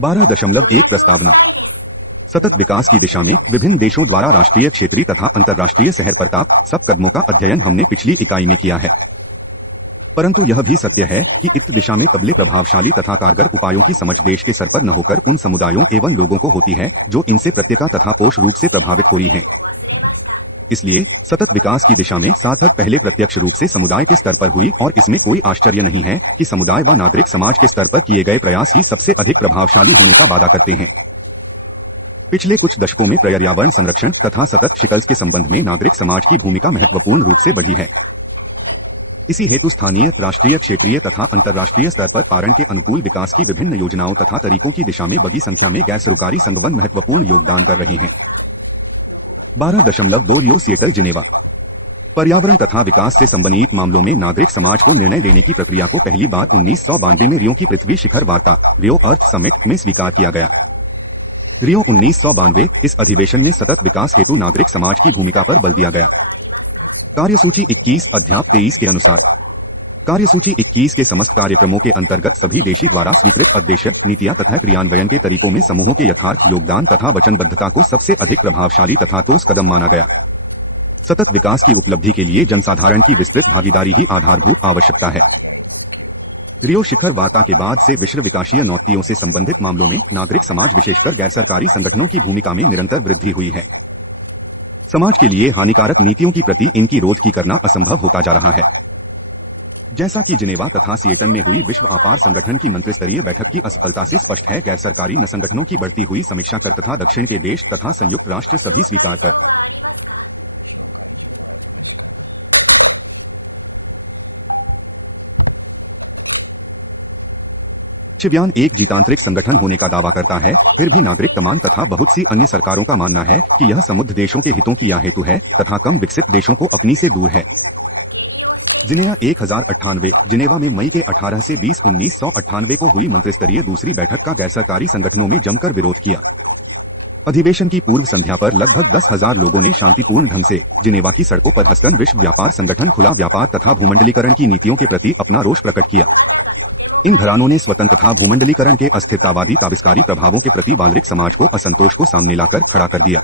12.1 प्रस्तावना। सतत विकास की दिशा में विभिन्न देशों द्वारा राष्ट्रीय, क्षेत्रीय तथा अंतर्राष्ट्रीय सहर प्रताप सब कदमों का अध्ययन हमने पिछली इकाई में किया है। परंतु यह भी सत्य है कि इस दिशा में तबले प्रभावशाली तथा कारगर उपायों की समझ देश के स्तर पर न होकर उन समुदायों एवं लोगों को होती है जो इनसे प्रत्यक्ष तथा पोष रूप से प्रभावित हो रही हैं। इसलिए सतत विकास की दिशा में सार्थक पहले प्रत्यक्ष रूप से समुदाय के स्तर पर हुई और इसमें कोई आश्चर्य नहीं है कि समुदाय व नागरिक समाज के स्तर पर किए गए प्रयास ही सबसे अधिक प्रभावशाली होने का वादा करते हैं। पिछले कुछ दशकों में पर्यावरण संरक्षण तथा सतत शिकल्स के संबंध में नागरिक समाज की भूमिका महत्वपूर्ण रूप से बढ़ी है। इसी हेतु स्थानीय, राष्ट्रीय, क्षेत्रीय तथा अंतर्राष्ट्रीय स्तर पर पर्यावरण के अनुकूल विकास की विभिन्न योजनाओं तथा तरीकों की दिशा में बड़ी संख्या में गैर सरकारी संगठन महत्वपूर्ण योगदान कर रहे हैं। 12.2 रियो सिएटल जिनेवा। पर्यावरण तथा विकास से संबंधित मामलों में नागरिक समाज को निर्णय लेने की प्रक्रिया को पहली बार 1992 में रियो की पृथ्वी शिखर वार्ता रियो अर्थ समिट में स्वीकार किया गया। रियो 1992 इस अधिवेशन में सतत विकास हेतु नागरिक समाज की भूमिका पर बल दिया गया। कार्यसूची 21 अध्याय 23 के अनुसार कार्यसूची 21 के समस्त कार्यक्रमों के अंतर्गत सभी देशी द्वारा स्वीकृत उद्देश्य, नीतियां तथा क्रियान्वयन के तरीकों में समूहों के यथार्थ योगदान तथा वचनबद्धता को सबसे अधिक प्रभावशाली तथा ठोस कदम माना गया। सतत विकास की उपलब्धि के लिए जनसाधारण की विस्तृत भागीदारी ही आधारभूत आवश्यकता है। रियो शिखर वार्ता के बाद से विश्व विकासीय नौकरियों से संबंधित मामलों में नागरिक समाज विशेषकर गैर सरकारी संगठनों की भूमिका में निरंतर वृद्धि हुई है। समाज के लिए हानिकारक नीतियों की प्रति इनकी रोध की करना असंभव होता जा रहा है। जैसा कि जिनेवा तथा सिएटल में हुई विश्व व्यापार संगठन की मंत्रिस्तरीय बैठक की असफलता से स्पष्ट है, गैर सरकारी संगठनों की बढ़ती हुई समीक्षा कर तथा दक्षिण के देश तथा संयुक्त राष्ट्र सभी स्वीकार कर शिव्यान एक जीतांतरिक संगठन होने का दावा करता है, फिर भी नागरिक कमान तथा बहुत सी अन्य सरकारों का मानना है कि यह समुद्र देशों के हितों की हेतु है तथा कम विकसित देशों को अपनी से दूर है। जिनेवा 1098 जिनेवा में मई के 18 से 20 1998 को हुई मंत्रिस्तरीय दूसरी बैठक का गैर सरकारी संगठनों में जमकर विरोध किया। अधिवेशन की पूर्व संध्या पर लगभग 10,000 लोगों ने शांतिपूर्ण ढंग से जिनेवा की सड़कों पर हंसकर विश्व व्यापार संगठन, खुला व्यापार तथा भूमंडलीकरण की नीतियों के प्रति अपना रोष प्रकट किया। इन घरानों ने स्वतंत्र तथा भूमंडलीकरण के अस्थिरतावादी ताबस्कारी प्रभावों के प्रति नागरिक समाज को असंतोष को सामने लाकर खड़ा कर दिया।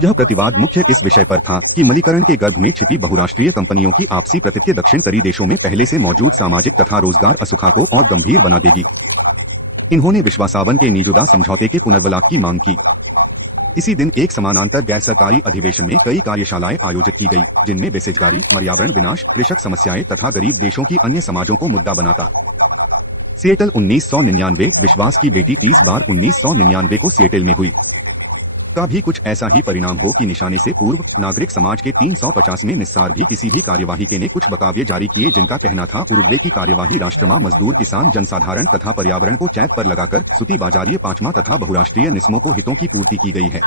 यह प्रतिवाद मुख्य इस विषय पर था कि मलीकरण के गर्भ में छिपी बहुराष्ट्रीय कंपनियों की आपसी प्रतित्य दक्षिण-तरी देशों में पहले से मौजूद सामाजिक तथा रोजगार असुखा को और गंभीर बना देगी। इन्होंने विश्वासावन के निजुदा समझौते के पुनर्वलाप की मांग की। इसी दिन एक समानांतर गैर सरकारी अधिवेशन में कई कार्यशालाएं आयोजित की गई, जिनमें बेरोजगारी, पर्यावरण विनाश, कृषक समस्याएं तथा गरीब देशों की अन्य समाजों को मुद्दा बनाता। सिएटल 1999 विश्वास की बेटी 30 बार 1999 को सिएटल में हुई का भी कुछ ऐसा ही परिणाम हो कि निशाने से पूर्व नागरिक समाज के 350 में निस्सार भी किसी भी कार्यवाही के ने कुछ बकावे जारी किए, जिनका कहना था उरुग्वे की कार्यवाही राष्ट्रमा, मजदूर, किसान, जनसाधारण तथा पर्यावरण को चैत पर लगाकर सूती बाजारी पांचवा तथा बहुराष्ट्रीय निस्मों को हितों की पूर्ति की गई है।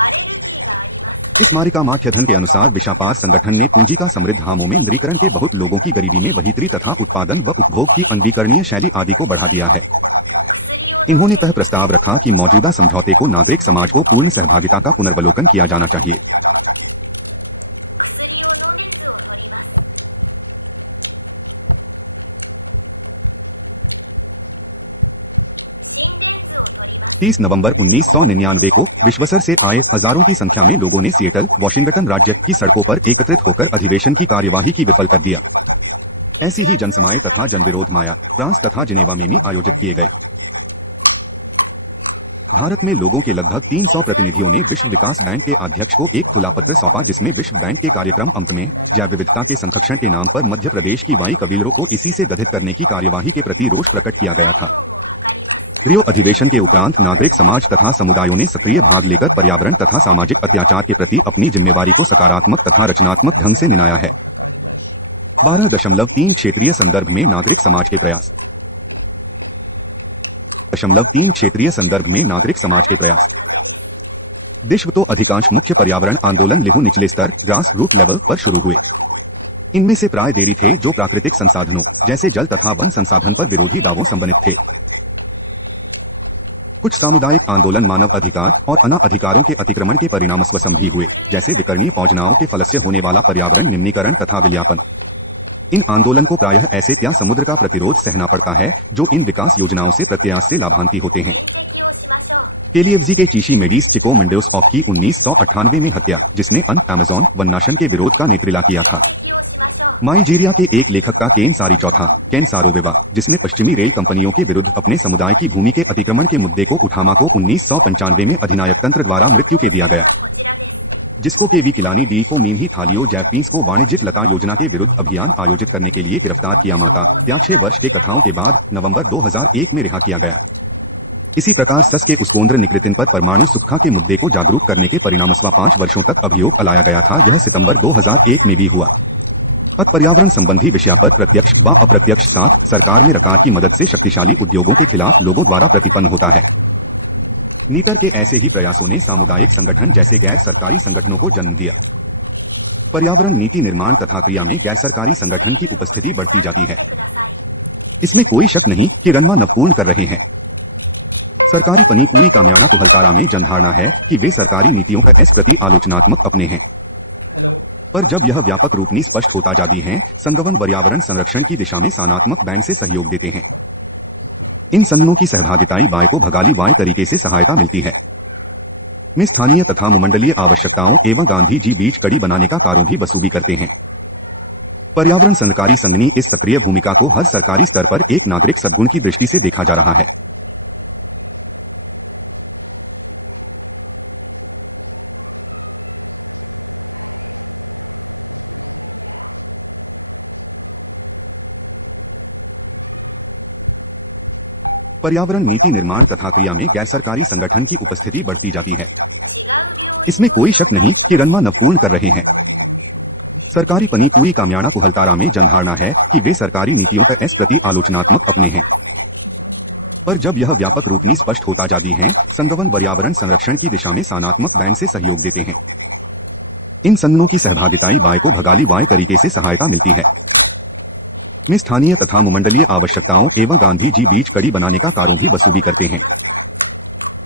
इस मारिका माख्यधन के अनुसार विश्व संगठन ने पूंजी का समृद्ध हामों में नगरीकरण के बहुत लोगों की गरीबी में बढ़ोतरी तथा उत्पादन व उपभोग की अनवीकरणीय शैली आदि को बढ़ा दिया है। इन्होंने यह प्रस्ताव रखा कि मौजूदा समझौते को नागरिक समाज को पूर्ण सहभागिता का पुनर्वलोकन किया जाना चाहिए। तीस नवंबर 1999 को विश्वस्तर से आए हजारों की संख्या में लोगों ने सिएटल, वॉशिंगटन राज्य की सड़कों पर एकत्रित होकर अधिवेशन की कार्यवाही की विफल कर दिया। ऐसी ही जनसभाएं तथा जनविरोध माया, फ्रांस तथा जिनेवा में भी आयोजित किए गए। भारत में लोगों के लगभग 300 प्रतिनिधियों ने विश्व विकास बैंक के अध्यक्ष को एक खुला पत्र सौंपा, जिसमें विश्व बैंक के कार्यक्रम अंत में जैव विविधता के संरक्षण के नाम पर मध्य प्रदेश की वाई कबीलों को इसी से गठित करने की कार्यवाही के प्रति रोष प्रकट किया गया था। रियो अधिवेशन के उपरांत नागरिक समाज तथा समुदायों ने सक्रिय भाग लेकर पर्यावरण तथा सामाजिक अत्याचार के प्रति अपनी जिम्मेवारी को सकारात्मक तथा रचनात्मक ढंग से निभाया है। 12.3 क्षेत्रीय संदर्भ में नागरिक समाज के प्रयास। 3 क्षेत्रीय संदर्भ में नागरिक समाज के प्रयास। विश्व तो अधिकांश मुख्य पर्यावरण आंदोलन लिहू निचले स्तर ग्रास रूट लेवल पर शुरू हुए। इनमें से प्राय देरी थे जो प्राकृतिक संसाधनों जैसे जल तथा वन संसाधन पर विरोधी दावों संबंधित थे। कुछ सामुदायिक आंदोलन मानव अधिकार और अन्य अधिकारों के अतिक्रमण के परिणामस्वरूप भी हुए, जैसे विकर्णीय योजनाओं के फल से होने वाला पर्यावरण निम्नीकरण तथा विज्ञापन। इन आंदोलन को प्रायः ऐसे त्या समुद्र का प्रतिरोध सहना पड़ता है जो इन विकास योजनाओं से प्रत्याश से लाभान्वित होते हैं। केलीएफजी के चीशी मेडीज चिको मंडेओसॉफ की 1998 में हत्या, जिसने अमेज़न वननाशन के विरोध का नेतृत्व किया था। नाइजीरिया के एक लेखक का केन सारी चौथा, केन सारोवेवा, जिसने पश्चिमी रेल कंपनियों के विरुद्ध अपने समुदाय की भूमि के अतिक्रमण के मुद्दे को उठामा को 1995 में अधिनायक तंत्र द्वारा मृत्यु के दिया गया, जिसको केवी किलानी डी फोमीनही थालियो जैपनीज को वाणिज्यिक लता योजना के विरुद्ध अभियान आयोजित करने के लिए गिरफ्तार किया माता त्या 6 वर्ष के कथाओं के बाद नवंबर 2001 में रिहा किया गया। इसी प्रकार सस के उसकोंद्र निकृतिन पर परमाणु सुरक्षा के मुद्दे को जागरूक करने के परिणामस्वरूप 5 वर्षों तक अभियोग अलाया गया था। यह सितंबर 2001 में भी हुआ। पर्यावरण संबंधी विषय पर प्रत्यक्ष व अप्रत्यक्ष साथ सरकार में सरकार की मदद से शक्तिशाली उद्योगों के खिलाफ लोगों द्वारा प्रतिपन्न होता है। नीतर के ऐसे ही प्रयासों ने सामुदायिक संगठन जैसे गैर सरकारी संगठनों को जन्म दिया। पर्यावरण नीति निर्माण तथा क्रिया में गैर सरकारी संगठन की उपस्थिति बढ़ती जाती है। इसमें कोई शक नहीं कि रनमा नवपूर्ण कर रहे हैं। सरकारी पनी पूरी कामयाना कुहलतारा में जनधारणा है कि वे सरकारी नीतियों का इस प्रति आलोचनात्मक अपने हैं, पर जब यह व्यापक रूप में स्पष्ट होता जाती है, संगठन पर्यावरण संरक्षण की दिशा में सानात्मक बैंक से सहयोग देते हैं। इन संगठनों की सहभागिताई वाय को भगाली वाय तरीके से सहायता मिलती है। में स्थानीय तथा मुमंडलीय आवश्यकताओं एवं गांधी जी बीच कड़ी बनाने का कार्यों भी बसूबी करते हैं। पर्यावरण सरकारी संगठनी इस सक्रिय भूमिका को हर सरकारी स्तर पर एक नागरिक सद्गुण की दृष्टि से देखा जा रहा है। पर्यावरण नीति निर्माण तथा क्रिया में गैर सरकारी संगठन की उपस्थिति बढ़ती जाती है। इसमें कोई शक नहीं कि रनमा नवपूर्ण कर रहे हैं। सरकारी पनी पूरी कामयाना कुहलतारा में जनधारणा है कि वे सरकारी नीतियों का इस प्रति आलोचनात्मक अपने हैं, पर जब यह व्यापक रूप में स्पष्ट होता जाती है, संगठन पर्यावरण संरक्षण की दिशा में सानात्मक बैंक से सहयोग देते हैं। इन संगठनों की सहभागिताई वाय को भगाली वाय तरीके से सहायता मिलती है। में स्थानीय तथा मुमंडलीय आवश्यकताओं एवं गांधी जी बीच कड़ी बनाने का कार्यों भी बसूबी करते हैं।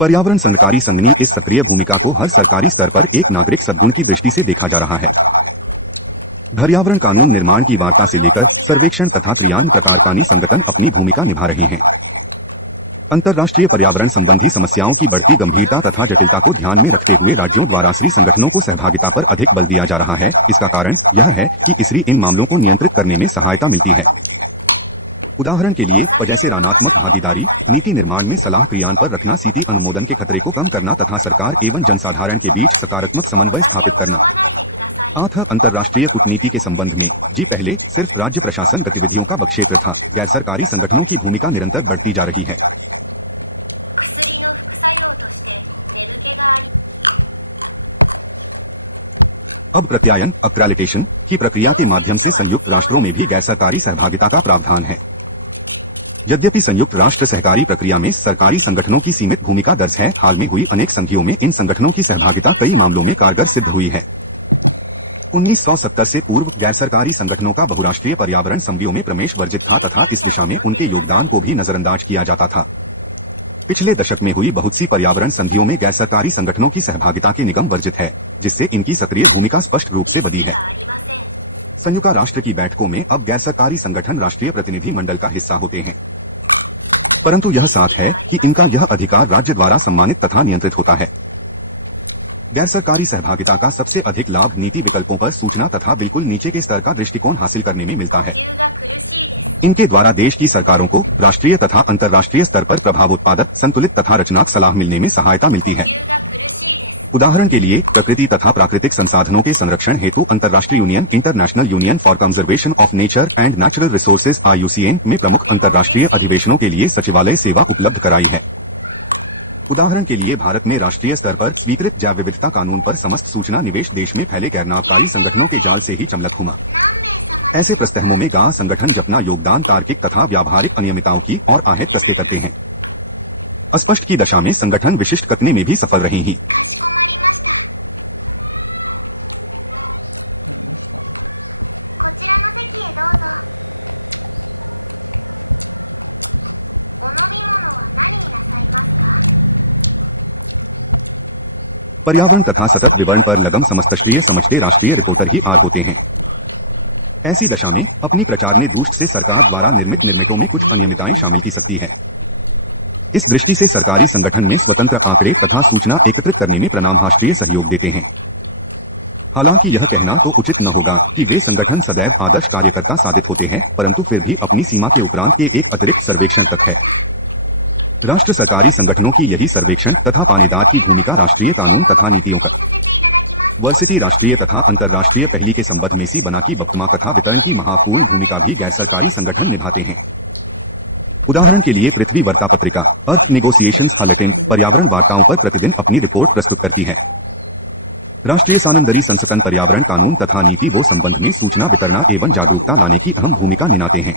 पर्यावरण सरकारी संगठनी इस सक्रिय भूमिका को हर सरकारी स्तर पर एक नागरिक सद्गुण की दृष्टि से देखा जा रहा है। पर्यावरण कानून निर्माण की वार्ता से लेकर सर्वेक्षण तथा क्रियान्वयन प्रकारकानी संगठन अपनी भूमिका निभा रहे हैं। अंतर्राष्ट्रीय पर्यावरण संबंधी समस्याओं की बढ़ती गंभीरता तथा जटिलता को ध्यान में रखते हुए राज्यों द्वारा इसरी संगठनों को सहभागिता पर अधिक बल दिया जा रहा है। इसका कारण यह है कि इसरी इन मामलों को नियंत्रित करने में सहायता मिलती है। उदाहरण के लिए जैसे ऋणात्मक भागीदारी, नीति निर्माण में सलाह क्रियान्वयन पर रखना, सीधी अनुमोदन के खतरे को कम करना तथा सरकार एवं जनसाधारण के बीच सकारात्मक समन्वय स्थापित करना। अंतर्राष्ट्रीय कूटनीति के संबंध में पहले सिर्फ राज्य प्रशासन गतिविधियों का क्षेत्र था। गैर सरकारी संगठनों की भूमिका निरंतर बढ़ती जा रही है। अब प्रत्यायन अक्रेडिटेशन की प्रक्रिया के माध्यम से संयुक्त राष्ट्रों में भी गैर सरकारी सहभागिता का प्रावधान है। यद्यपि संयुक्त राष्ट्र सहकारी प्रक्रिया में सरकारी संगठनों की सीमित भूमिका दर्ज है, हाल में हुई अनेक संधियों में इन संगठनों की सहभागिता कई मामलों में कारगर सिद्ध हुई है। 1970 से पूर्व गैर सरकारी संगठनों का बहुराष्ट्रीय पर्यावरण संधियों में प्रवेश वर्जित था तथा इस दिशा में उनके योगदान को भी नजरअंदाज किया जाता था। पिछले दशक में हुई बहुत सी पर्यावरण संधियों में गैर सरकारी संगठनों की सहभागिता के निगम वर्जित है, जिससे इनकी सक्रिय भूमिका स्पष्ट रूप से बदी है। संयुक्त राष्ट्र की बैठकों में अब गैर सरकारी संगठन राष्ट्रीय प्रतिनिधि मंडल का हिस्सा होते हैं, परंतु यह साथ है कि इनका यह अधिकार राज्य द्वारा सम्मानित तथा नियंत्रित होता है। गैर सरकारी सहभागिता का सबसे अधिक लाभ नीति विकल्पों पर सूचना तथा बिल्कुल नीचे के स्तर का दृष्टिकोण हासिल करने में मिलता है। इनके द्वारा देश की सरकारों को राष्ट्रीय तथा अंतर्राष्ट्रीय स्तर पर प्रभावोत्पादक, संतुलित तथा रचनात्मक सलाह मिलने में सहायता मिलती है। उदाहरण के लिए प्रकृति तथा प्राकृतिक संसाधनों के संरक्षण हेतु अंतर्राष्ट्रीय union international union for conservation of nature and natural resources IUCN में प्रमुख अंतर्राष्ट्रीय अधिवेशनों के लिए सचिवालय सेवा उपलब्ध कराई है। उदाहरण के लिए भारत में राष्ट्रीय स्तर पर स्वीकृत जैव विविधता कानून पर समस्त सूचना निवेश देश में फैले गैर लाभकारी संगठनों के जाल से ही चमलक हुआ। ऐसे प्रस्तहमों में गा संगठन अपना योगदान तार्किक तथा व्यावहारिक अनियमितताओं की और आहत कसते करते हैं। अस्पष्ट की दशा में संगठन विशिष्ट कतने में भी सफल रहे ही। पर्यावरण तथा सतत विवरण पर लगम समस्तष्ट्रीय समझते राष्ट्रीय रिपोर्टर ही आर होते हैं। ऐसी दशा में अपनी प्रचार दूष्ट से सरकार द्वारा निर्मित निर्मितों में कुछ अनियमितताएं शामिल की सकती है। इस दृष्टि से सरकारी संगठन में स्वतंत्र आंकड़े तथा सूचना एकत्रित करने में प्रमाणराष्ट्रीय सहयोग देते हैं। हालांकि यह कहना तो उचित न होगा कि वे संगठन सदैव आदर्श कार्यकर्ता साबित होते हैं, परंतु फिर भी अपनी सीमा के उपरांत के एक अतिरिक्त सर्वेक्षण तक है। राष्ट्र सरकारी संगठनों की यही सर्वेक्षण तथा पानेदार की भूमिका राष्ट्रीय कानून तथा नीतियों का वर्सिटी राष्ट्रीय तथा अंतर्राष्ट्रीय पहली के संबंध में सी बना की बप्तमा कथा वितरण की महत्वपूर्ण भूमिका भी गैर सरकारी संगठन निभाते हैं। उदाहरण के लिए पृथ्वी वार्ता पत्रिका अर्थ नेगोशिएशंस बुलेटिन पर्यावरण वार्ताओं पर प्रतिदिन अपनी रिपोर्ट प्रस्तुत करती है। राष्ट्रीय सानंदरी संसकन पर्यावरण कानून तथा नीति वो संबंध में सूचना वितरण एवं जागरूकता लाने की अहम भूमिका निभाते हैं।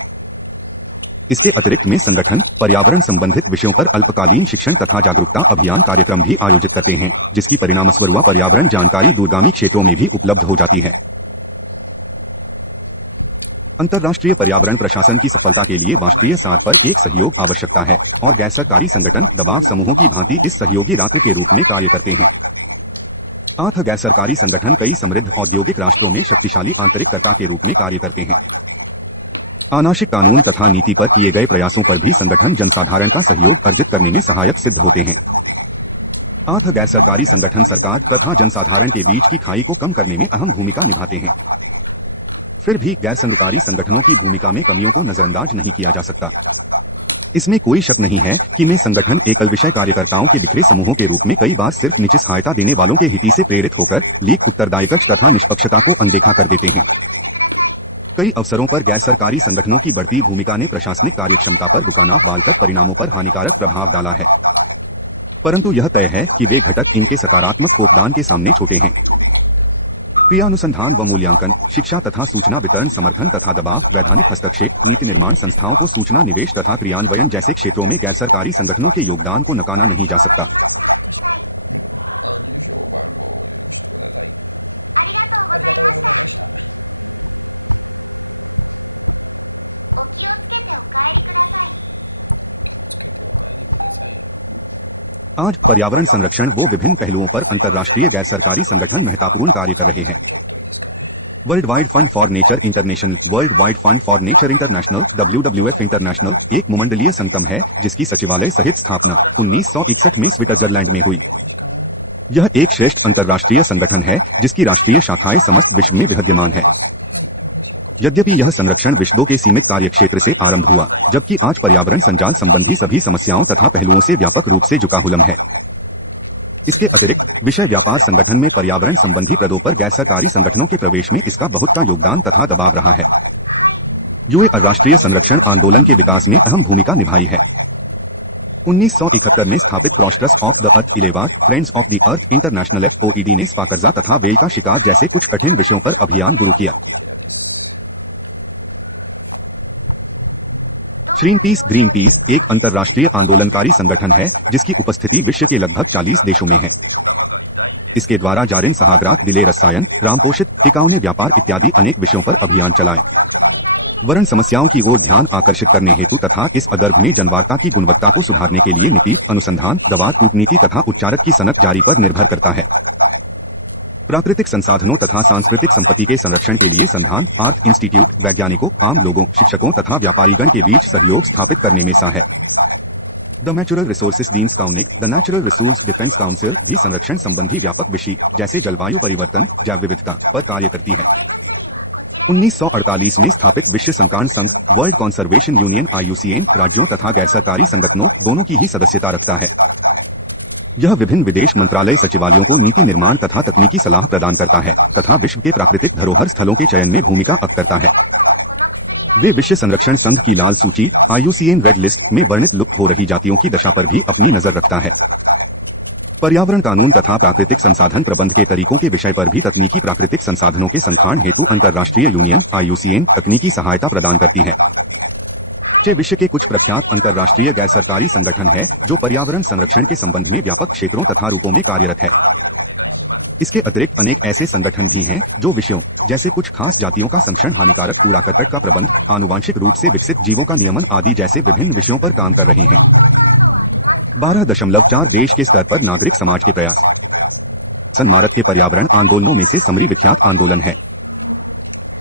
इसके अतिरिक्त में संगठन पर्यावरण संबंधित विषयों पर अल्पकालीन शिक्षण तथा जागरूकता अभियान कार्यक्रम भी आयोजित करते हैं, जिसकी परिणामस्वरूप पर्यावरण जानकारी दूरगामी क्षेत्रों में भी उपलब्ध हो जाती है। अंतर्राष्ट्रीय पर्यावरण प्रशासन की सफलता के लिए राष्ट्रीय स्तर पर एक सहयोग आवश्यकता है और गैर सरकारी संगठन दबाव समूहों की भांति इस सहयोगी राष्ट्र के रूप में कार्य करते हैं। गैर सरकारी संगठन कई समृद्ध औद्योगिक राष्ट्रों में शक्तिशाली आंतरिककर्ता के रूप में कार्य करते हैं। अनावश्यक कानून तथा नीति पर किए गए प्रयासों पर भी संगठन जनसाधारण का सहयोग अर्जित करने में सहायक सिद्ध होते हैं। गैर सरकारी संगठन सरकार तथा जनसाधारण के बीच की खाई को कम करने में अहम भूमिका निभाते हैं। फिर भी गैर सरकारी संगठनों की भूमिका में कमियों को नजरअंदाज नहीं किया जा सकता। इसमें कोई शक नहीं है कि में संगठन एकल विषय कार्यकर्ताओं के बिखरे समूहों के रूप में कई बार सिर्फ निश्चित सहायता देने वालों के हित से प्रेरित होकर लीक उत्तरदायित्व तथा निष्पक्षता को अनदेखा कर देते हैं। कई अवसरों पर गैर सरकारी संगठनों की बढ़ती भूमिका ने प्रशासनिक कार्यक्षमता पर दुकाना डालकर परिणामों पर हानिकारक प्रभाव डाला है, परंतु यह तय है कि वे घटक इनके सकारात्मक योगदान के सामने छोटे हैं। क्रियानुसंधान व मूल्यांकन, शिक्षा तथा सूचना वितरण, समर्थन तथा दबाव, वैधानिक हस्तक्षेप, नीति निर्माण संस्थाओं को सूचना निवेश तथा क्रियान्वयन जैसे क्षेत्रों में गैर सरकारी संगठनों के योगदान को नकारा नहीं जा सकता। आज पर्यावरण संरक्षण वो विभिन्न पहलुओं पर अंतर्राष्ट्रीय गैर सरकारी संगठन महत्वपूर्ण कार्य कर रहे हैं। World wide fund for nature international, world wide fund for nature international WWF international एक मुमंडलीय संगठन है जिसकी सचिवालय सहित स्थापना 1961 में स्विट्जरलैंड में हुई। यह एक श्रेष्ठ अंतर्राष्ट्रीय संगठन है जिसकी राष्ट्रीय शाखाएं समस्त विश्व में विद्यमान है। यद्यपि यह संरक्षण विश्व के सीमित कार्यक्षेत्र से आरंभ हुआ, जबकि आज पर्यावरण संजाल संबंधी सभी समस्याओं तथा पहलुओं से व्यापक रूप से जुका हुआ है। इसके अतिरिक्त विषय व्यापार संगठन में पर्यावरण संबंधी पदों पर गैर सरकारी संगठनों के प्रवेश में इसका बहुत का योगदान तथा दबाव रहा है। यूएन राष्ट्रीय संरक्षण आंदोलन के विकास में अहम भूमिका निभाई है। 1971 में स्थापित cross trust of the earth 11 friends of the earth international FOED ने स्पाकर्जा तथा वेल का शिकार जैसे कुछ कठिन विषयों पर अभियान शुरू किया। ग्रीन पीस एक अंतर्राष्ट्रीय आंदोलनकारी संगठन है जिसकी उपस्थिति विश्व के लगभग 40 देशों में है। इसके द्वारा जारिन सहाग्रात दिले रसायन, रामपोषित, टिकाऊ ने व्यापार इत्यादि अनेक विषयों पर अभियान चलाए। वरण समस्याओं की ओर ध्यान आकर्षित करने हेतु तथा इस अदर्भ में जनवार्ता की गुणवत्ता को सुधारने के लिए नीति, अनुसंधान, दवा, कूटनीति तथा उच्चारक की सनक जारी पर निर्भर करता है। प्राकृतिक संसाधनों तथा सांस्कृतिक संपत्ति के संरक्षण के लिए संधान, आर्थ इंस्टीट्यूट, वैज्ञानिकों, आम लोगों, शिक्षकों तथा व्यापारीगण के बीच सहयोग स्थापित करने में सा है। The natural resources deans council, the natural resource defence council भी संरक्षण संबंधी व्यापक विषय जैसे जलवायु परिवर्तन, जैव विविधता पर कार्य करती है। 1948 में स्थापित विश्व संकार्ण संघ वर्ल्ड कंजर्वेशन यूनियन IUCN राज्यों तथा गैर सरकारी संगठनों दोनों की ही सदस्यता रखता है। यह विभिन्न विदेश मंत्रालय सचिवालयों को नीति निर्माण तथा तकनीकी सलाह प्रदान करता है तथा विश्व के प्राकृतिक धरोहर स्थलों के चयन में भूमिका अदा करता है। वे विश्व संरक्षण संघ की लाल सूची IUCN रेड लिस्ट में वर्णित लुप्त हो रही जातियों की दशा पर भी अपनी नजर रखता है। पर्यावरण कानून तथा प्राकृतिक संसाधन प्रबंध के तरीकों के विषय पर भी तकनीकी प्राकृतिक संसाधनों के संखाण हेतु अंतर्राष्ट्रीय यूनियन IUCN तकनीकी सहायता प्रदान करती है। विश्व के कुछ प्रख्यात अंतर्राष्ट्रीय गैर सरकारी संगठन है जो पर्यावरण संरक्षण के संबंध में व्यापक क्षेत्रों तथा रूपों में कार्यरत है। इसके अतिरिक्त अनेक ऐसे संगठन भी हैं जो विषयों जैसे कुछ खास जातियों का संरक्षण, हानिकारक कूड़ा करकट का प्रबंध, आनुवांशिक रूप से विकसित जीवों का नियमन आदि जैसे विभिन्न विषयों पर काम कर रहे हैं। 12.4 देश के स्तर पर नागरिक समाज के प्रयास भारत के पर्यावरण आंदोलनों में से समरी विख्यात आंदोलन है।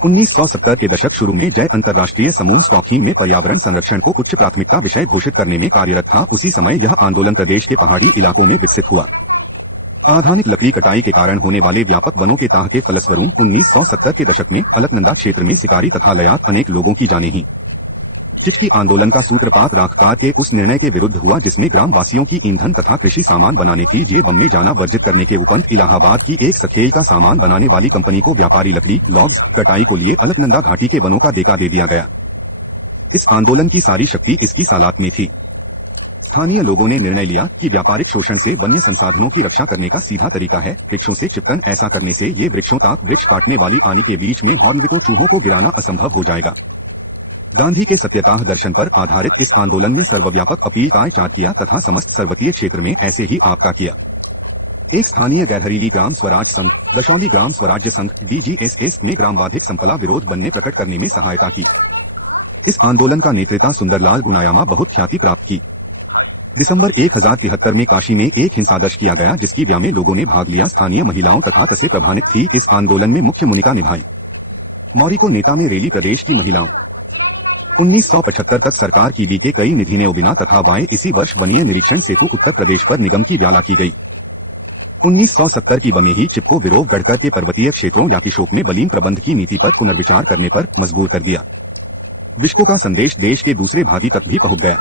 1970 के दशक शुरू में जय अंतर्राष्ट्रीय समूह स्टॉकहीम में पर्यावरण संरक्षण को उच्च प्राथमिकता विषय घोषित करने में कार्यरत था। उसी समय यह आंदोलन प्रदेश के पहाड़ी इलाकों में विकसित हुआ। आधानिक लकड़ी कटाई के कारण होने वाले व्यापक वनों के ताह के फलस्वरूप 1970 के दशक में अलकनंदा क्षेत्र में शिकारी तथा लयात अनेक लोगों की जानें ही। चिचकी आंदोलन का सूत्रपात राखकार के उस निर्णय के विरुद्ध हुआ जिसमें ग्राम वासियों की ईंधन तथा कृषि सामान बनाने की जे बम में जाना वर्जित करने के उपरांत इलाहाबाद की एक सखेल का सामान बनाने वाली कंपनी को व्यापारी लकड़ी लॉग्स कटाई को लिए अलकनंदा घाटी के वनों का देका दे दिया गया। इस आंदोलन की सारी शक्ति इसकी सालात में थी। स्थानीय लोगों ने निर्णय लिया कि व्यापारिक शोषण से वन्य संसाधनों की रक्षा करने का सीधा तरीका है वृक्षों से चिपटन। ऐसा करने से ये वृक्षों तक वृक्ष काटने वाली आनी के बीच में हॉर्नविटो चूहों को गिराना असंभव हो जाएगा। गांधी के सत्यताह दर्शन पर आधारित इस आंदोलन में सर्वव्यापक अपील का विचार किया तथा समस्त सर्वतीय क्षेत्र में ऐसे ही आपका किया। एक स्थानीय गैरहरीली ग्राम स्वराज संघ दशौली ग्राम स्वराज्य संघ DGSS में ग्रामवाधिक संपला विरोध बनने प्रकट करने में सहायता की। इस आंदोलन का नेतृत्व सुंदरलाल गुनायामा बहुत ख्याति प्राप्त की। दिसंबर 1073 में काशी में एक हिंसादर्श किया गया जिसकी व्या में लोगों ने भाग लिया। स्थानीय महिलाओं तथा तसे प्रभावित थी। इस आंदोलन में मुख्य भूमिका निभाई। मौर्य को नेता में रेली प्रदेश की महिलाओं। 1975 तक सरकार की बी के कई निधि ने उबिना तथा वाय इसी वर्ष वनीय निरीक्षण सेतु उत्तर प्रदेश पर निगम की व्याला की गई। 1970 की बमेही चिपको विरोध गढ़कर के पर्वतीय क्षेत्रों या किशोक में बलीन प्रबंध की नीति पर पुनर्विचार करने पर मजबूर कर दिया। विश्व का संदेश देश के दूसरे भागी तक भी पहुंच गया।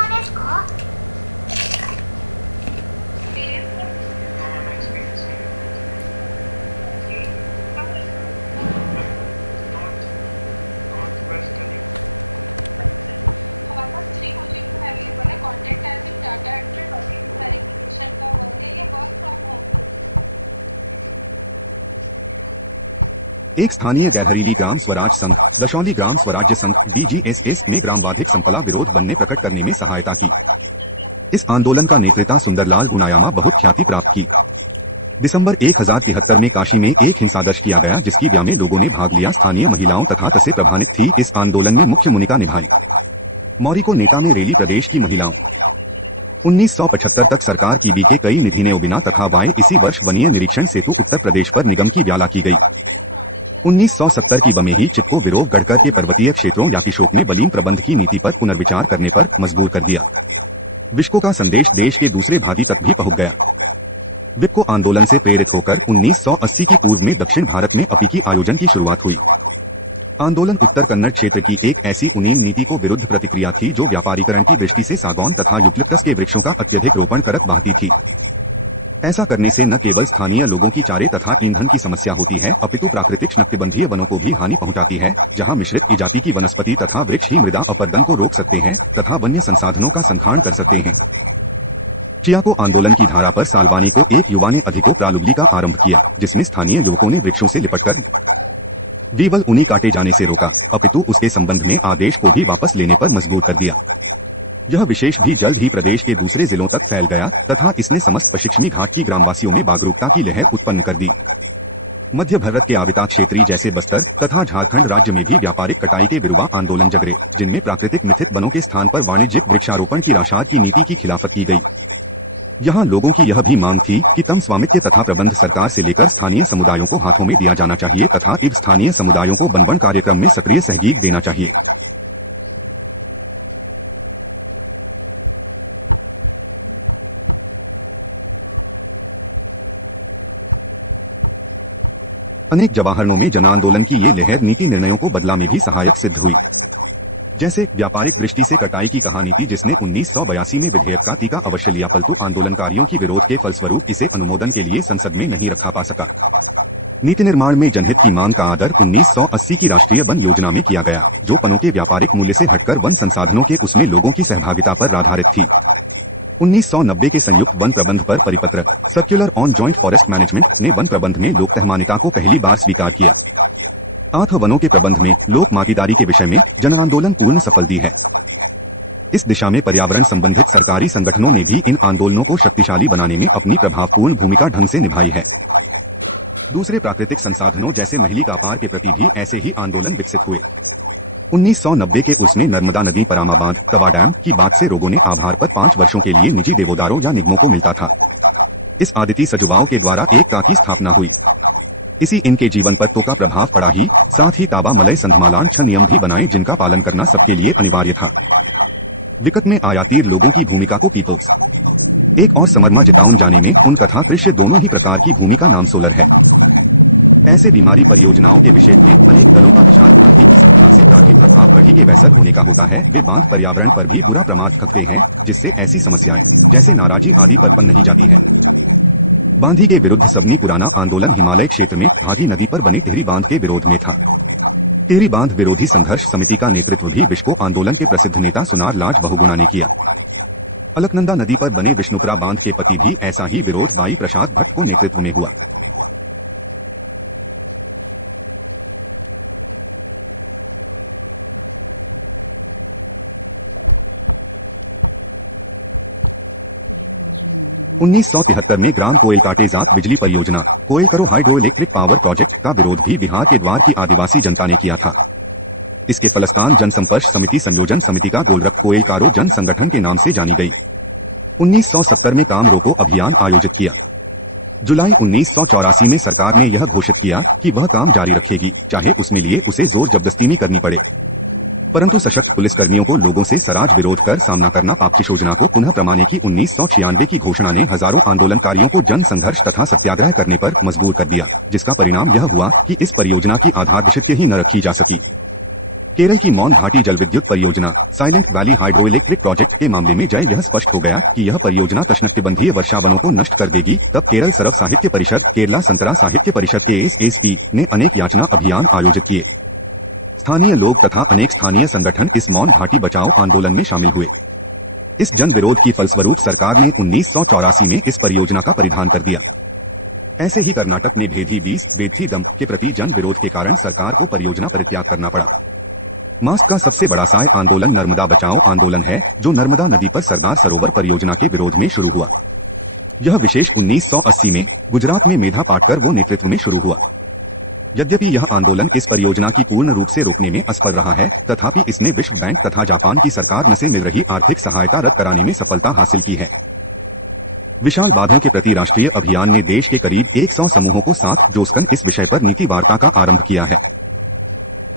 एक स्थानीय गैरहरीली ग्राम स्वराज संघ दशौली ग्राम स्वराज्य संघ DGSS में ग्रामवाधिक संपला विरोध बनने प्रकट करने में सहायता की। इस आंदोलन का नेतृत्व सुंदरलाल गुनायामा बहुत ख्याति प्राप्त की। दिसंबर 1073 में काशी में एक हिंसादर्श किया गया जिसकी व्या में लोगों ने भाग लिया। स्थानीय महिलाओं तथा तसे प्रभावित थी। इस आंदोलन में मुख्य भूमिका निभाई। मौर्य को नेता में रेली प्रदेश की महिलाओं। 1975 तक सरकार की बी के कई निधि ने उबिना तथा वाय इसी वर्ष वनीय निरीक्षण सेतु उत्तर प्रदेश पर निगम की व्याला की गई। 1970 की बमेही चिपको विरोध गढ़कर के पर्वतीय क्षेत्रों या किशोक में बलीन प्रबंध की नीति पर पुनर्विचार करने पर मजबूर कर दिया। विश्व का संदेश देश के दूसरे भागी तक भी पहुंच गया। विप्को आंदोलन से प्रेरित होकर 1980 की पूर्व में दक्षिण भारत में अपी की आयोजन की शुरुआत हुई। आंदोलन उत्तर कन्नड़ क्षेत्र की एक ऐसी उन्नीन नीति को विरुद्ध प्रतिक्रिया थी जो व्यापारीकरण की दृष्टि से सागौन तथा यूकलिप्टस के वृक्षों का अत्यधिक रोपण करत बहती थी। ऐसा करने से न केवल स्थानीय लोगों की चारे तथा ईंधन की समस्या होती है अपितु प्राकृतिक उष्णकटिबंधीय वनों को भी हानि पहुंचाती है जहां मिश्रित प्रजाति की वनस्पति तथा वृक्ष ही मृदा अपरदन को रोक सकते हैं तथा वन्य संसाधनों का संखाण कर सकते हैं। चियाको आंदोलन की धारा पर सालवानी को एक युवा ने अधिको प्रालुबली का आरंभ किया जिसमें स्थानीय युवकों ने वृक्षों से लिपटकर केवल उन्हीं काटे जाने से रोका अपितु उसके संबंध में आदेश को भी वापस लेने पर मजबूर कर दिया। यह विशेष भी जल्द ही प्रदेश के दूसरे जिलों तक फैल गया तथा इसने समस्त पश्चिमी घाट की ग्रामवासियों में जागरूकता की लहर उत्पन्न कर दी। मध्य भारत के आविता क्षेत्रीय जैसे बस्तर तथा झारखंड राज्य में भी व्यापारिक कटाई के विरुद्ध आंदोलन जगरे जिनमें प्राकृतिक मिथित वनों के स्थान पर वाणिज्यिक वृक्षारोपण की राशाद की नीति की खिलाफत की गई। यहाँ लोगों की यह भी मांग थी कि तम स्वामित्व तथा प्रबंध सरकार से लेकर स्थानीय समुदायों को हाथों में दिया जाना चाहिए तथा इब स्थानीय समुदायों को वन कार्यक्रम में सक्रिय सहयोग देना चाहिए। अनेक जवाहरणों में जन आंदोलन की ये लहर नीति निर्णयों को बदला में भी सहायक सिद्ध हुई। जैसे व्यापारिक दृष्टि से कटाई की कहानी थी जिसने 1982 में विधेयक का टीका अवश्य लिया परंतु आंदोलनकारियों की विरोध के फलस्वरूप इसे अनुमोदन के लिए संसद में नहीं रखा पा सका। नीति निर्माण में जनहित की मांग का आदर 1980 की राष्ट्रीय वन योजना में किया गया जो वनों के व्यापारिक मूल्य से हटकर वन संसाधनों के उसमें लोगों की सहभागिता पर आधारित थी। 1990 के संयुक्त वन प्रबंध पर परिपत्र circular on joint forest management ने वन प्रबंध में लोक सहमान्यता को पहली बार स्वीकार किया। 8 वनों के प्रबंध में लोक भागीदारी के विषय में जन आंदोलन पूर्ण सफल दी है। इस दिशा में पर्यावरण संबंधित सरकारी संगठनों ने भी इन आंदोलनों को शक्तिशाली बनाने में अपनी प्रभावपूर्ण भूमिका ढंग से निभाई है। दूसरे प्राकृतिक संसाधनों जैसे महली कापार के प्रति भी ऐसे ही आंदोलन विकसित हुए। 1990 के उर्स में नर्मदा नदी परामा बांध तवा डैम की बात से लोगों ने आभार पर 5 वर्षों के लिए निजी देवोदारों या निगमों को मिलता था। इस आदिति सजुवाओं के द्वारा एक का की स्थापना हुई। इसी इनके जीवन पर तो का प्रभाव पड़ा ही, साथ ही ताबा मलय संधमालान 6 नियम भी बनाए जिनका पालन करना सबके लिए अनिवार्य था। विकट में आयातीर लोगों की भूमिका को पीपल्स एक और समरमा जिताउन जाने में उन तथा कृष्य दोनों ही प्रकार की भूमिका नाम सोलर है। ऐसे बीमारी परियोजनाओं के विषय में अनेक दलों का विशाल भांति की संपदा से प्रारंभिक प्रभाव बढ़ी के वैसर होने का होता है। वे बांध पर्यावरण पर भी बुरा प्रमाद खकते हैं, जिससे ऐसी समस्याएं जैसे नाराजी आदि पनप नहीं जाती है। बांधी के विरुद्ध सबनी पुराना आंदोलन हिमालय क्षेत्र में भागी नदी पर बने टिहरी बांध के विरोध में था। टिहरी बांध विरोधी संघर्ष समिति का नेतृत्व भी विश्को आंदोलन के प्रसिद्ध नेता सुनार लाज बहुगुणा ने किया। अलकनंदा नदी पर बने विष्णुपुरा बांध के पति भी ऐसा ही विरोध बाई प्रसाद भट्ट को नेतृत्व में हुआ। उन्नीस में ग्राम कोयल काटेजात बिजली परियोजना कोयल करो हाइड्रो इलेक्ट्रिक पावर प्रोजेक्ट का विरोध भी बिहार के द्वार की आदिवासी जनता ने किया था। इसके फलस्तान जनसंपर्क समिति संयोजन समिति का गोलरख कोयल कारो जन संगठन के नाम से जानी गई। 1970 में काम रोको अभियान आयोजित किया। जुलाई 1984 में सरकार ने यह घोषित किया कि वह काम जारी रखेगी, चाहे उसमें लिए उसे जोर जबरदस्ती करनी पड़े। परंतु सशक्त पुलिसकर्मियों को लोगों से सराज विरोध कर सामना करना पापची योजना को पुनः प्रमाणे की 1996 की घोषणा ने हजारों आंदोलनकारियों को जन संघर्ष तथा सत्याग्रह करने पर मजबूर कर दिया, जिसका परिणाम यह हुआ कि इस परियोजना की आधारशिला ही न रखी जा सकी। केरल की मौन घाटी जल विद्युत परियोजना silent valley hydro electric project के मामले में जय यह स्पष्ट हो गया कि यह परियोजना तशनकटिबंधीय वर्षावनों को नष्ट कर देगी। तब केरल सरव साहित्य परिषद, केरला संतरा साहित्य परिषद KSSP ने अनेक याचना अभियान आयोजित किए। स्थानीय लोग तथा अनेक स्थानीय संगठन इस मौन घाटी बचाओ आंदोलन में शामिल हुए। इस जन विरोध की फलस्वरूप सरकार ने 1984 में इस परियोजना का परिधान कर दिया। ऐसे ही कर्नाटक में भेदी 20 वेदथी दम के प्रति जन विरोध के कारण सरकार को परियोजना परित्याग करना पड़ा। मास्क का सबसे बड़ा साय आंदोलन नर्मदा बचाओ आंदोलन है, जो नर्मदा नदी पर सरदार सरोवर परियोजना के विरोध में शुरू हुआ। यह विशेष 1980 में गुजरात में मेधा पाटकर वो नेतृत्व में शुरू हुआ। यद्यपि यह आंदोलन इस परियोजना की पूर्ण रूप से रोकने में असफल रहा है, तथापि इसने विश्व बैंक तथा जापान की सरकार न से मिल रही आर्थिक सहायता रद्द कराने में सफलता हासिल की है। विशाल बांधों के प्रति राष्ट्रीय अभियान ने देश के करीब 100 समूहों को साथ जोड़कर इस विषय पर नीति वार्ता का आरंभ किया है।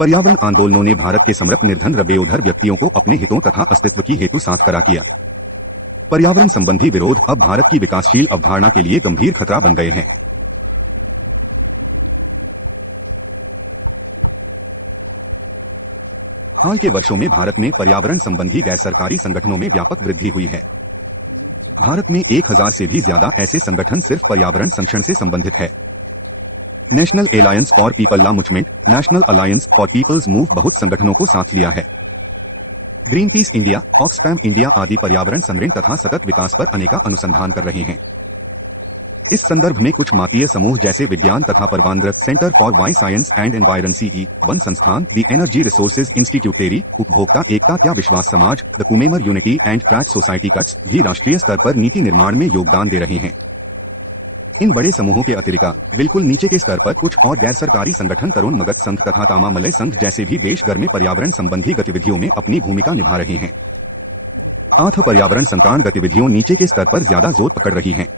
पर्यावरण आंदोलनों ने भारत के समृद्ध निर्धन रबेउधर व्यक्तियों को अपने हितों तथा अस्तित्व की हेतु साथ करा किया। पर्यावरण संबंधी विरोध अब भारत की विकासशील अवधारणा के लिए गंभीर खतरा बन गए हैं। हाल के वर्षों में भारत में पर्यावरण संबंधी गैर सरकारी संगठनों में व्यापक वृद्धि हुई है। भारत में 1000 से भी ज्यादा ऐसे संगठन सिर्फ पर्यावरण संरक्षण से संबंधित है। नेशनल अलायंस फॉर पीपल ला movement, national alliance for people's move बहुत संगठनों को साथ लिया है। Greenpeace India, Oxfam India आदि पर्यावरण संरक्षण तथा सतत विकास पर अनेका अनुसंधान कर रहे हैं। इस संदर्भ में कुछ मातीय समूह जैसे विज्ञान तथा परवांद्र सेंटर फॉर वाई साइंस एंड एनवायरन CE, वन संस्थान, the energy resources institute TERI, उपभोक्ता एकता त्या विश्वास समाज, the consumer unity and trust society CUTS भी राष्ट्रीय स्तर पर नीति निर्माण में योगदान दे रहे हैं। इन बड़े समूहों के अतिरिक्त बिल्कुल नीचे के स्तर पर कुछ और गैर सरकारी संगठन तरुण मगध संघ तथा तामा मलय संघ जैसे भी देश भर में पर्यावरण संबंधी गतिविधियों में अपनी भूमिका निभा रहे हैं। आठ पर्यावरण संक्रांत गतिविधियों नीचे के स्तर पर ज्यादा जोर पकड़ रही हैं।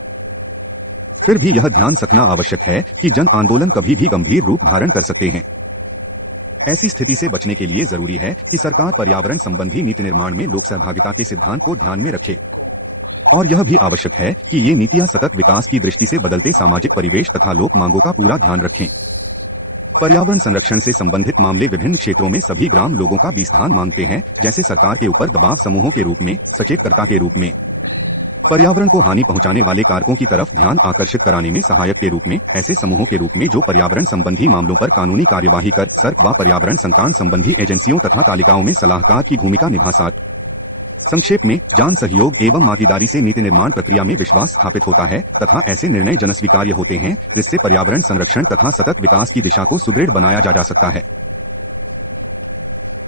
फिर भी यह ध्यान रखना आवश्यक है कि जन आंदोलन कभी भी गंभीर रूप धारण कर सकते हैं। ऐसी स्थिति से बचने के लिए जरूरी है कि सरकार पर्यावरण संबंधी नीति निर्माण में लोक सहभागिता के सिद्धांत को ध्यान में रखे, और यह भी आवश्यक है कि ये नीतियां सतत विकास की दृष्टि से बदलते सामाजिक परिवेश तथा लोक मांगों का पूरा ध्यान रखें। पर्यावरण संरक्षण से संबंधित मामले विभिन्न क्षेत्रों में सभी ग्राम लोगों का भी ध्यान मांगते हैं, जैसे सरकार के ऊपर दबाव समूहों के रूप में, सचेतकर्ता के रूप में, पर्यावरण को हानि पहुंचाने वाले कारकों की तरफ ध्यान आकर्षित कराने में सहायक के रूप में, ऐसे समूहों के रूप में जो पर्यावरण संबंधी मामलों पर कानूनी कार्यवाही कर सर्क व पर्यावरण संक्रांत संबंधी एजेंसियों तथा तालिकाओं में सलाहकार की भूमिका निभा सकते। संक्षेप में, जान सहयोग एवं भागीदारी से नीति निर्माण प्रक्रिया में विश्वास स्थापित होता है तथा ऐसे निर्णय जनस्वीकार्य होते हैं, जिससे पर्यावरण संरक्षण तथा सतत विकास की दिशा को सुदृढ़ बनाया जा सकता है।